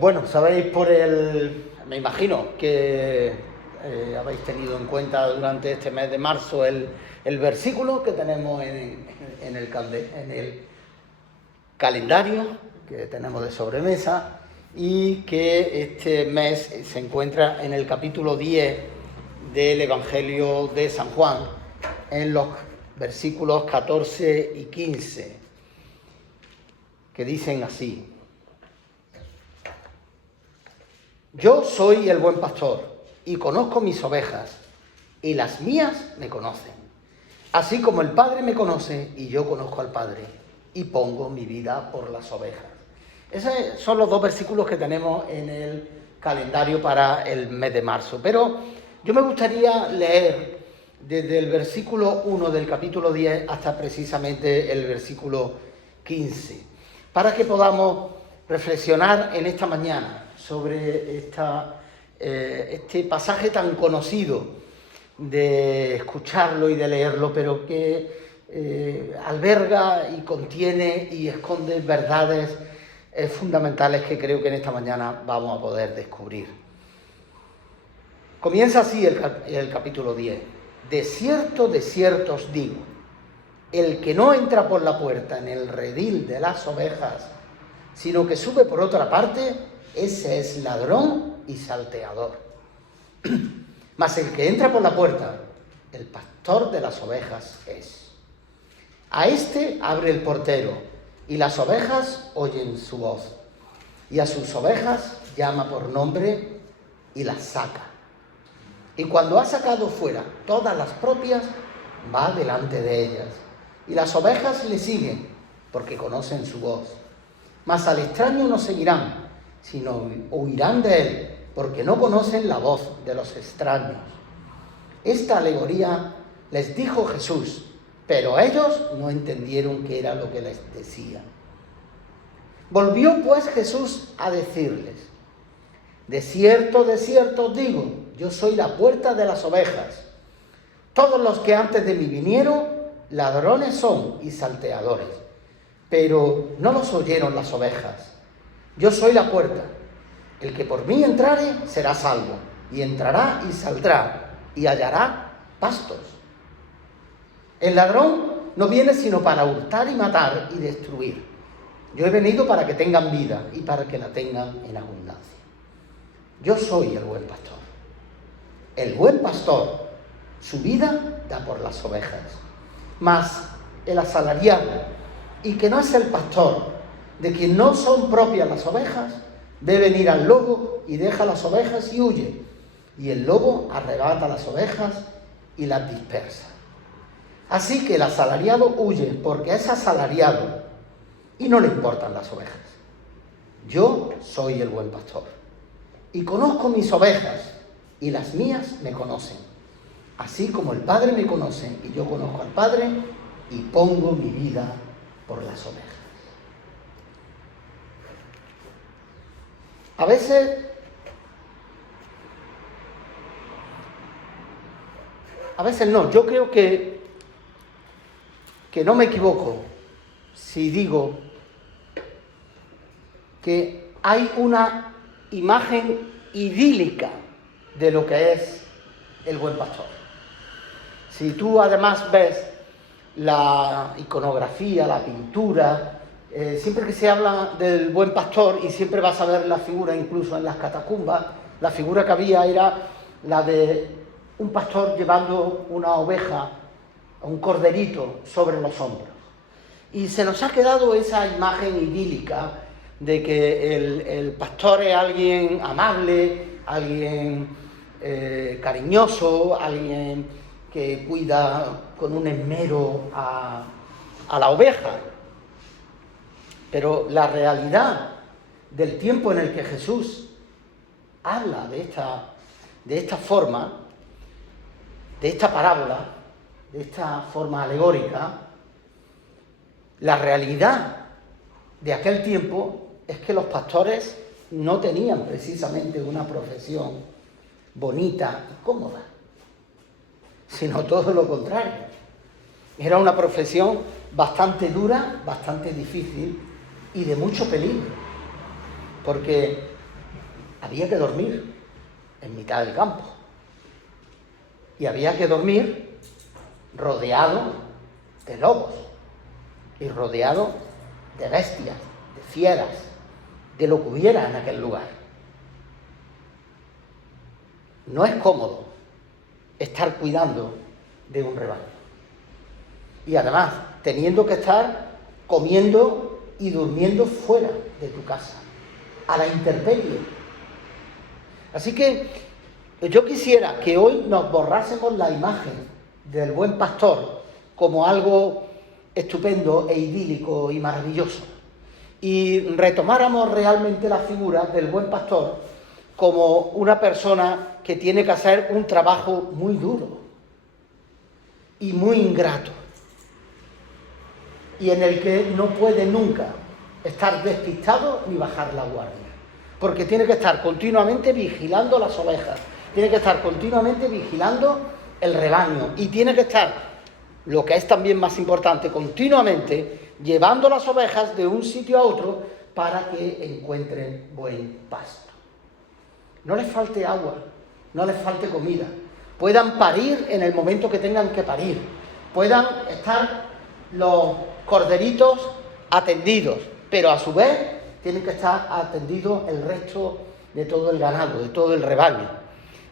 Bueno, sabéis me imagino que habéis tenido en cuenta durante este mes de marzo el versículo que tenemos en el calendario que tenemos de sobremesa y que este mes se encuentra en el capítulo 10 del Evangelio de San Juan, en los versículos 14 y 15, que dicen así: Yo soy el buen pastor y conozco mis ovejas, y las mías me conocen, así como el Padre me conoce y yo conozco al Padre, y pongo mi vida por las ovejas. Esos son los dos versículos que tenemos en el calendario para el mes de marzo. Pero yo me gustaría leer desde el versículo 1 del capítulo 10 hasta precisamente el versículo 15, para que podamos reflexionar en esta mañana sobre este pasaje tan conocido de escucharlo y de leerlo, pero que alberga y contiene y esconde verdades fundamentales que creo que en esta mañana vamos a poder descubrir. Comienza así el capítulo 10. De cierto os digo, el que no entra por la puerta en el redil de las ovejas, sino que sube por otra parte, ese es ladrón y salteador. Mas el que entra por la puerta, el pastor de las ovejas es. A éste abre el portero, y las ovejas oyen su voz, y a sus ovejas llama por nombre y las saca. Y cuando ha sacado fuera todas las propias, va delante de ellas, y las ovejas le siguen, porque conocen su voz. Mas al extraño no seguirán, sino huirán de él, porque no conocen la voz de los extraños. Esta alegoría les dijo Jesús, pero ellos no entendieron qué era lo que les decía. Volvió pues Jesús a decirles: de cierto os digo, yo soy la puerta de las ovejas. Todos los que antes de mí vinieron, ladrones son y salteadores, pero no los oyeron las ovejas. Yo soy la puerta. El que por mí entrare será salvo, y entrará y saldrá, y hallará pastos. El ladrón no viene sino para hurtar y matar y destruir. Yo he venido para que tengan vida y para que la tengan en abundancia. Yo soy el buen pastor. El buen pastor su vida da por las ovejas. Mas el asalariado, y que no es el pastor, de quien no son propias las ovejas, ve venir al lobo y deja las ovejas y huye. Y el lobo arrebata las ovejas y las dispersa. Así que el asalariado huye porque es asalariado y no le importan las ovejas. Yo soy el buen pastor y conozco mis ovejas y las mías me conocen. Así como el Padre me conoce y yo conozco al Padre y pongo mi vida por las ovejas. A veces no, yo creo que no me equivoco si digo que hay una imagen idílica de lo que es el buen pastor. Si tú además ves la iconografía, la pintura, siempre que se habla del buen pastor, y siempre vas a ver la figura, incluso en las catacumbas, la figura que había era la de un pastor llevando una oveja, un corderito sobre los hombros. Y se nos ha quedado esa imagen idílica de que el pastor es alguien amable, alguien cariñoso, alguien que cuida con un esmero a la oveja. Pero la realidad del tiempo en el que Jesús habla de esta forma, de esta parábola, de esta forma alegórica, la realidad de aquel tiempo es que los pastores no tenían precisamente una profesión bonita y cómoda, sino todo lo contrario. Era una profesión bastante dura, bastante difícil y de mucho peligro, porque había que dormir en mitad del campo. Y había que dormir rodeado de lobos y rodeado de bestias, de fieras, de lo que hubiera en aquel lugar. No es cómodo estar cuidando de un rebaño. Y además, teniendo que estar comiendo y durmiendo fuera de tu casa, a la intemperie. Así que yo quisiera que hoy nos borrásemos la imagen del buen pastor como algo estupendo e idílico y maravilloso, y retomáramos realmente la figura del buen pastor como una persona que tiene que hacer un trabajo muy duro y muy ingrato, y en el que no puede nunca estar despistado ni bajar la guardia, porque tiene que estar continuamente vigilando las ovejas, tiene que estar continuamente vigilando el rebaño, y tiene que estar, lo que es también más importante, continuamente llevando las ovejas de un sitio a otro para que encuentren buen pasto. No les falte agua, no les falte comida, puedan parir en el momento que tengan que parir, puedan estar los corderitos atendidos, pero a su vez tienen que estar atendidos el resto de todo el ganado, de todo el rebaño.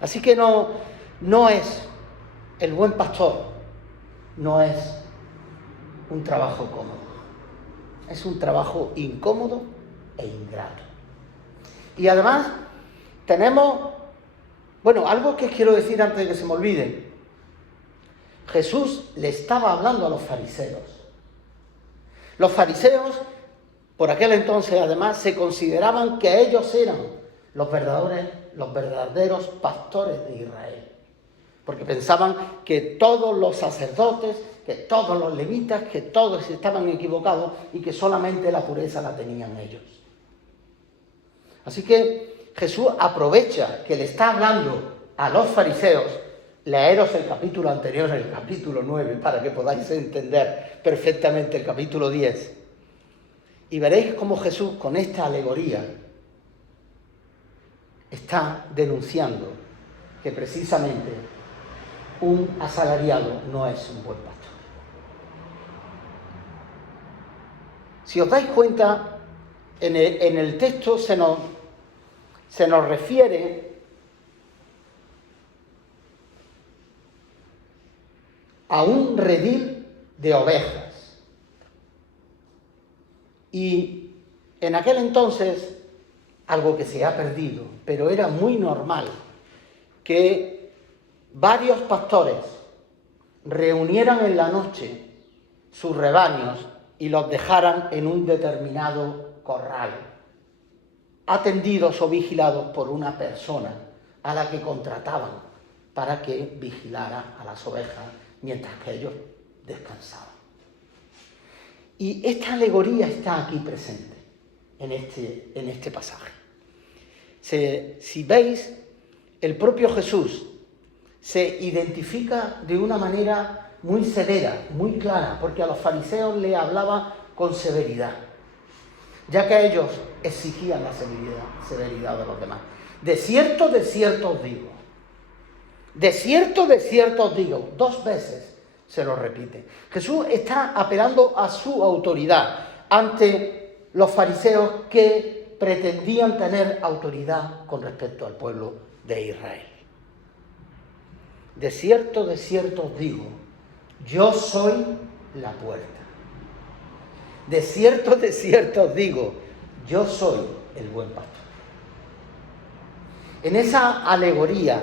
Así que no es el buen pastor, no es un trabajo cómodo, es un trabajo incómodo e ingrato. Y además tenemos, algo que quiero decir antes de que se me olvide. Jesús le estaba hablando a los fariseos. Los fariseos, por aquel entonces además, se consideraban que ellos eran los verdaderos pastores de Israel, porque pensaban que todos los sacerdotes, que todos los levitas, que todos estaban equivocados y que solamente la pureza la tenían ellos. Así que Jesús aprovecha que le está hablando a los fariseos. Leeros el capítulo anterior, el capítulo 9, para que podáis entender perfectamente el capítulo 10. Y veréis cómo Jesús, con esta alegoría, está denunciando que precisamente un asalariado no es un buen pastor. Si os dais cuenta, en el texto se nos refiere a un redil de ovejas. Y en aquel entonces, algo que se ha perdido, pero era muy normal, que varios pastores reunieran en la noche sus rebaños y los dejaran en un determinado corral, atendidos o vigilados por una persona a la que contrataban para que vigilara a las ovejas mientras que ellos descansaban. Y esta alegoría está aquí presente en este pasaje. Si veis, el propio Jesús se identifica de una manera muy severa, muy clara, porque a los fariseos le hablaba con severidad, ya que ellos exigían la severidad de los demás. De cierto os digo. De cierto os digo. 2 veces se lo repite. Jesús está apelando a su autoridad ante los fariseos que pretendían tener autoridad con respecto al pueblo de Israel. De cierto os digo, yo soy la puerta. De cierto os digo, yo soy el buen pastor. En esa alegoría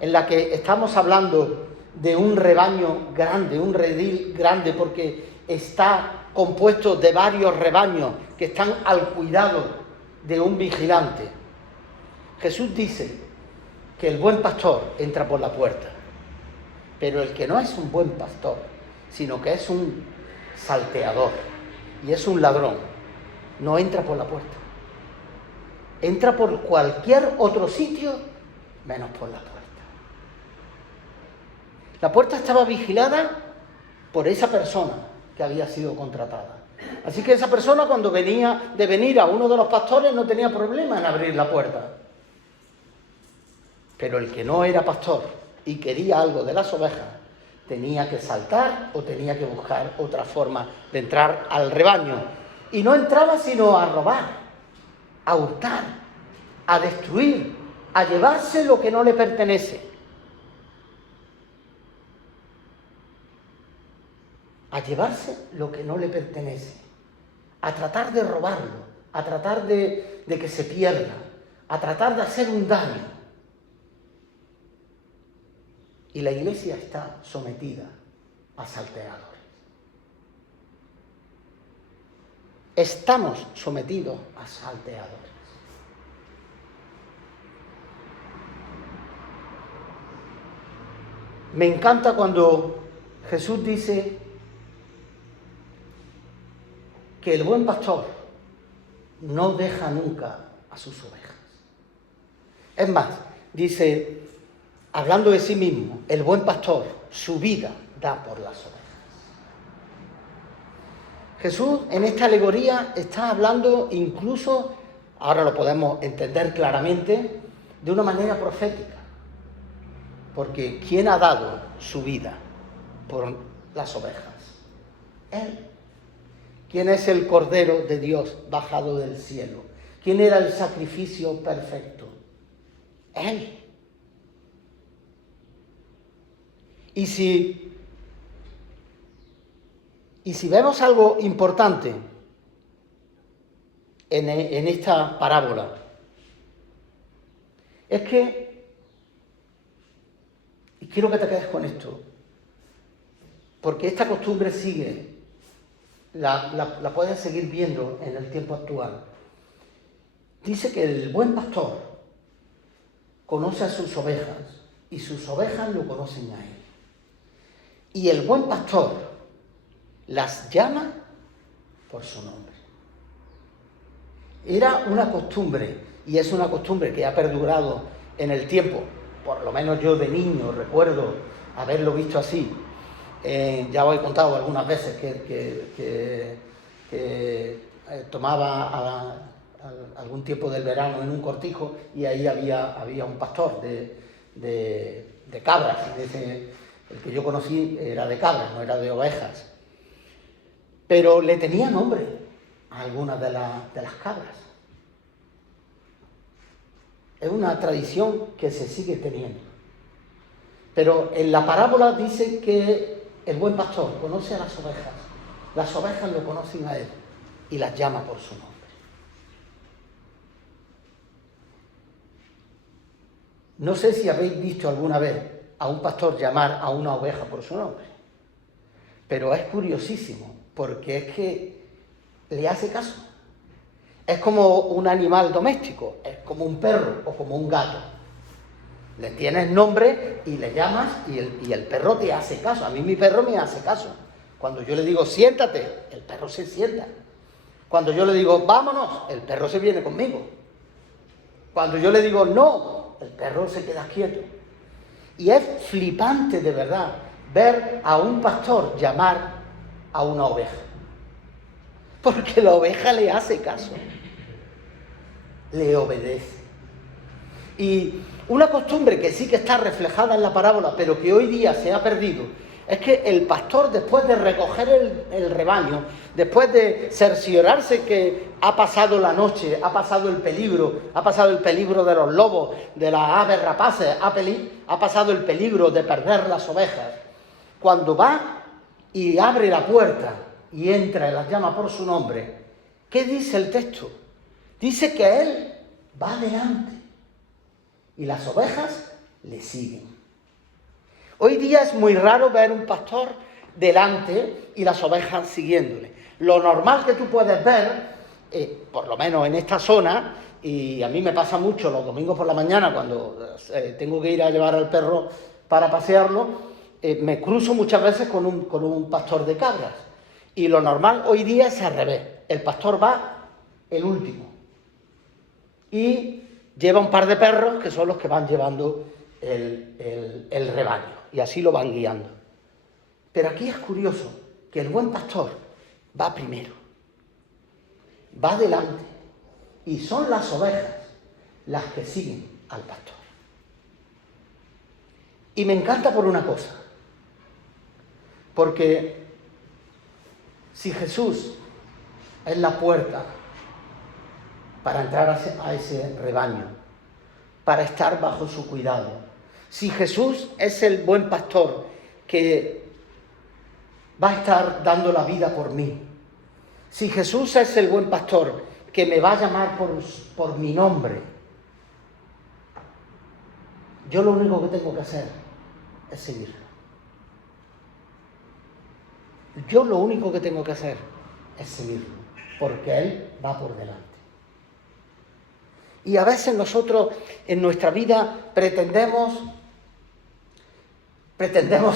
en la que estamos hablando de un rebaño grande, un redil grande, porque está compuesto de varios rebaños que están al cuidado de un vigilante, Jesús dice que el buen pastor entra por la puerta, pero el que no es un buen pastor, sino que es un salteador y es un ladrón, no entra por la puerta. Entra por cualquier otro sitio menos por la puerta. La puerta estaba vigilada por esa persona que había sido contratada. Así que esa persona, cuando venía de venir a uno de los pastores, no tenía problema en abrir la puerta. Pero el que no era pastor y quería algo de las ovejas, tenía que saltar o tenía que buscar otra forma de entrar al rebaño. Y no entraba sino a robar, a hurtar, a destruir, a llevarse lo que no le pertenece. A llevarse lo que no le pertenece. A tratar de robarlo, a tratar de que se pierda, a tratar de hacer un daño. Y la Iglesia está sometida a salteadores. Estamos sometidos a salteadores. Me encanta cuando Jesús dice que el buen pastor no deja nunca a sus ovejas. Es más, dice, hablando de sí mismo, el buen pastor su vida da por las ovejas. Jesús en esta alegoría está hablando incluso, ahora lo podemos entender claramente, de una manera profética. Porque ¿quién ha dado su vida por las ovejas? Él. ¿Quién es el Cordero de Dios bajado del cielo? ¿Quién era el sacrificio perfecto? Él. Y si vemos algo importante en esta parábola, es que, y quiero que te quedes con esto, porque esta costumbre sigue, la puedes seguir viendo en el tiempo actual. Dice que el buen pastor conoce a sus ovejas y sus ovejas lo conocen a él. Y el buen pastor las llama por su nombre. Era una costumbre, y es una costumbre que ha perdurado en el tiempo, por lo menos yo de niño recuerdo haberlo visto así. Ya os he contado algunas veces que tomaba algún tiempo del verano en un cortijo y ahí había un pastor de cabras. El que yo conocí era de cabras, no era de ovejas. Pero le tenía nombre a algunas de las cabras. Es una tradición que se sigue teniendo. Pero en la parábola dice que el buen pastor conoce a las ovejas lo conocen a él y las llama por su nombre. No sé si habéis visto alguna vez a un pastor llamar a una oveja por su nombre, pero es curiosísimo porque es que le hace caso. Es como un animal doméstico, es como un perro o como un gato. Le tienes nombre y le llamas y el perro te hace caso. A mí mi perro me hace caso. Cuando yo le digo siéntate, el perro se sienta. Cuando yo le digo vámonos, el perro se viene conmigo. Cuando yo le digo no, el perro se queda quieto. Y es flipante de verdad ver a un pastor llamar a una oveja. Porque la oveja le hace caso. Le obedece. Y una costumbre que sí que está reflejada en la parábola, pero que hoy día se ha perdido, es que el pastor, después de recoger el rebaño, después de cerciorarse que ha pasado la noche, ha pasado el peligro de los lobos, de las aves rapaces, ha pasado el peligro de perder las ovejas, cuando va y abre la puerta y entra y las llama por su nombre, ¿qué dice el texto? Dice que él va adelante y las ovejas le siguen. Hoy día es muy raro ver un pastor delante y las ovejas siguiéndole. Lo normal que tú puedes ver, por lo menos en esta zona, y a mí me pasa mucho los domingos por la mañana cuando tengo que ir a llevar al perro para pasearlo, me cruzo muchas veces con un pastor de cabras. Y lo normal hoy día es al revés. El pastor va el último. Y lleva un par de perros que son los que van llevando el rebaño. Y así lo van guiando. Pero aquí es curioso que el buen pastor va primero. Va adelante. Y son las ovejas las que siguen al pastor. Y me encanta por una cosa, porque si Jesús es la puerta para entrar a ese rebaño, para estar bajo su cuidado, si Jesús es el buen pastor que va a estar dando la vida por mí, si Jesús es el buen pastor que me va a llamar por mi nombre, yo lo único que tengo que hacer es seguirlo. Yo lo único que tengo que hacer es seguirlo, porque Él va por delante. Y a veces nosotros en nuestra vida pretendemos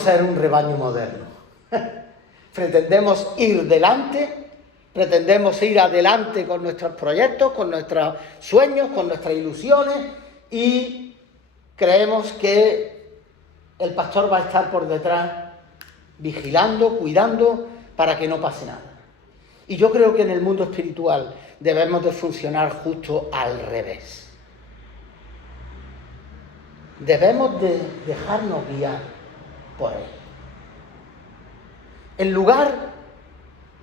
ser un rebaño moderno. Pretendemos ir delante, pretendemos ir adelante con nuestros proyectos, con nuestros sueños, con nuestras ilusiones, y creemos que el pastor va a estar por detrás vigilando, cuidando, para que no pase nada. Y yo creo que en el mundo espiritual debemos de funcionar justo al revés. Debemos de dejarnos guiar por Él. En lugar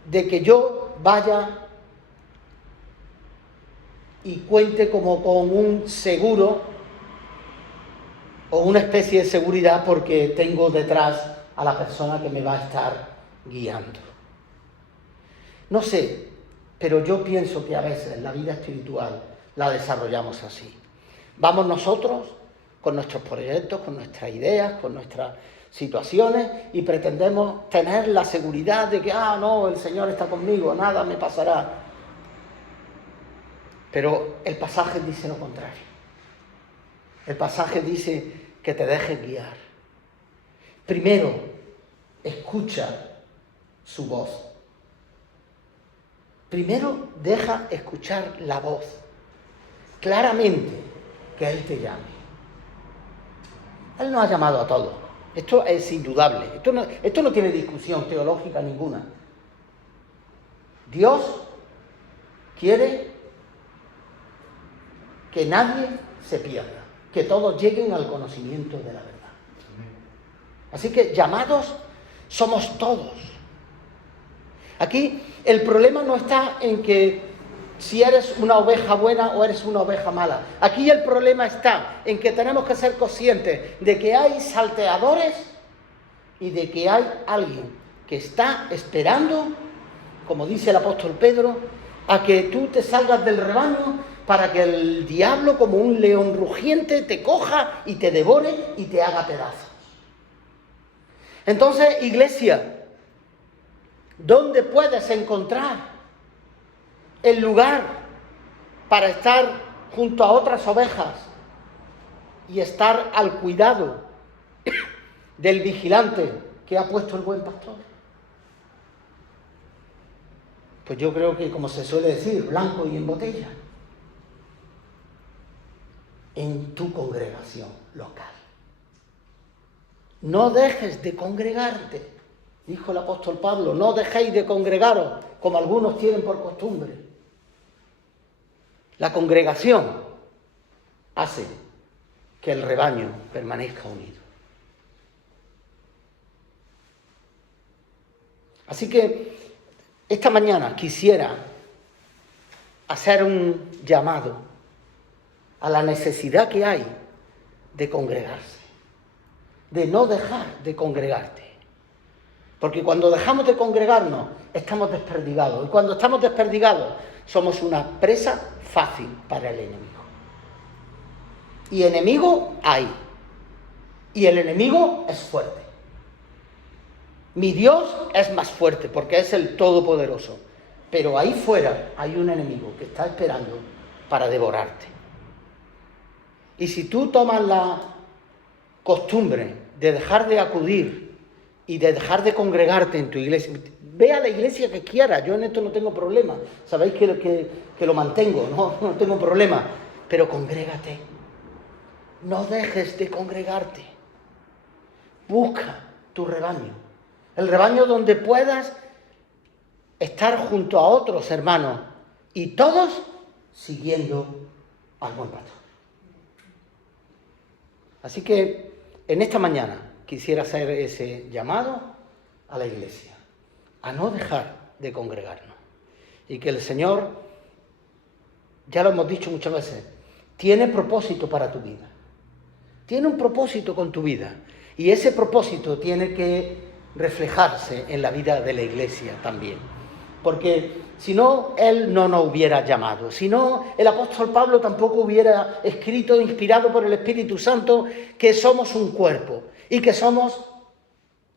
de que yo vaya y cuente como con un seguro o una especie de seguridad porque tengo detrás a la persona que me va a estar guiando. No sé, pero yo pienso que a veces la vida espiritual la desarrollamos así. Vamos nosotros con nuestros proyectos, con nuestras ideas, con nuestras situaciones y pretendemos tener la seguridad de que, no, el Señor está conmigo, nada me pasará. Pero el pasaje dice lo contrario. El pasaje dice que te dejes guiar. Primero, escucha su voz. Primero, deja escuchar la voz. Claramente, que Él te llame. Él nos ha llamado a todos. Esto es indudable. Esto no tiene discusión teológica ninguna. Dios quiere que nadie se pierda, que todos lleguen al conocimiento de la verdad. Así que llamados somos todos. Aquí el problema no está en que si eres una oveja buena o eres una oveja mala. Aquí el problema está en que tenemos que ser conscientes de que hay salteadores y de que hay alguien que está esperando, como dice el apóstol Pedro, a que tú te salgas del rebaño para que el diablo, como un león rugiente, te coja y te devore y te haga pedazos. Entonces, iglesia, ¿dónde puedes encontrar el lugar para estar junto a otras ovejas y estar al cuidado del vigilante que ha puesto el buen pastor? Pues yo creo que, como se suele decir, blanco y en botella, en tu congregación local. No dejes de congregarte, dijo el apóstol Pablo, no dejéis de congregaros, como algunos tienen por costumbre. La congregación hace que el rebaño permanezca unido. Así que esta mañana quisiera hacer un llamado a la necesidad que hay de congregarse, de no dejar de congregarte. Porque cuando dejamos de congregarnos, estamos desperdigados. Y cuando estamos desperdigados, somos una presa fácil para el enemigo. Y enemigo hay. Y el enemigo es fuerte. Mi Dios es más fuerte porque es el Todopoderoso. Pero ahí fuera hay un enemigo que está esperando para devorarte. Y si tú tomas la costumbre de dejar de acudir y de dejar de congregarte en tu iglesia, ve a la iglesia que quieras, yo en esto no tengo problema, sabéis que lo mantengo, no tengo problema, pero congrégate, no dejes de congregarte, busca tu rebaño, el rebaño donde puedas estar junto a otros hermanos y todos siguiendo al buen pastor. Así que en esta mañana quisiera hacer ese llamado a la Iglesia, a no dejar de congregarnos. Y que el Señor, ya lo hemos dicho muchas veces, tiene propósito para tu vida. Tiene un propósito con tu vida. Y ese propósito tiene que reflejarse en la vida de la Iglesia también. Porque si no, Él no nos hubiera llamado. Si no, el apóstol Pablo tampoco hubiera escrito, inspirado por el Espíritu Santo, que somos un cuerpo y que somos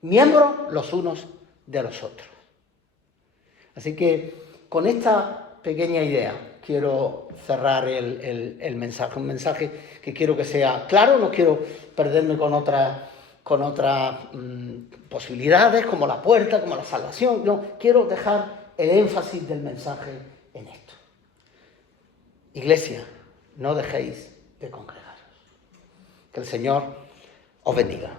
miembros los unos de los otros. Así que con esta pequeña idea quiero cerrar el mensaje, un mensaje que quiero que sea claro, no quiero perderme con otras posibilidades como la puerta, como la salvación, no, quiero dejar el énfasis del mensaje en esto. Iglesia, no dejéis de congregaros. Que el Señor os bendiga.